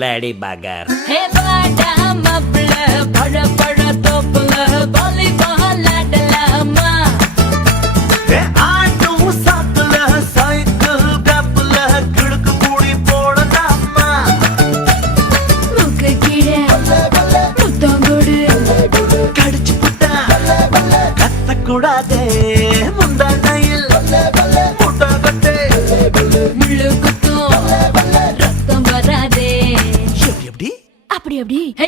Bloody பகர். ஹே வாடா மாப்ள பழ பழ தோப்புல வாலிபால் ஆடலாமா? ஆட்டும் சாக்குல சைக்கிள் கப்புல கிழக்கு மூடி போடலாமா? முக்கு கீழே முத்தங்கோடு கடிச்சு புட்டா கத்தக்கூடாதே முந்தானையில் முட்டை கட்டு முள்ளு குத்தும் ரத்தம் வராதே. எப்படி அப்படி அப்படி. ஹே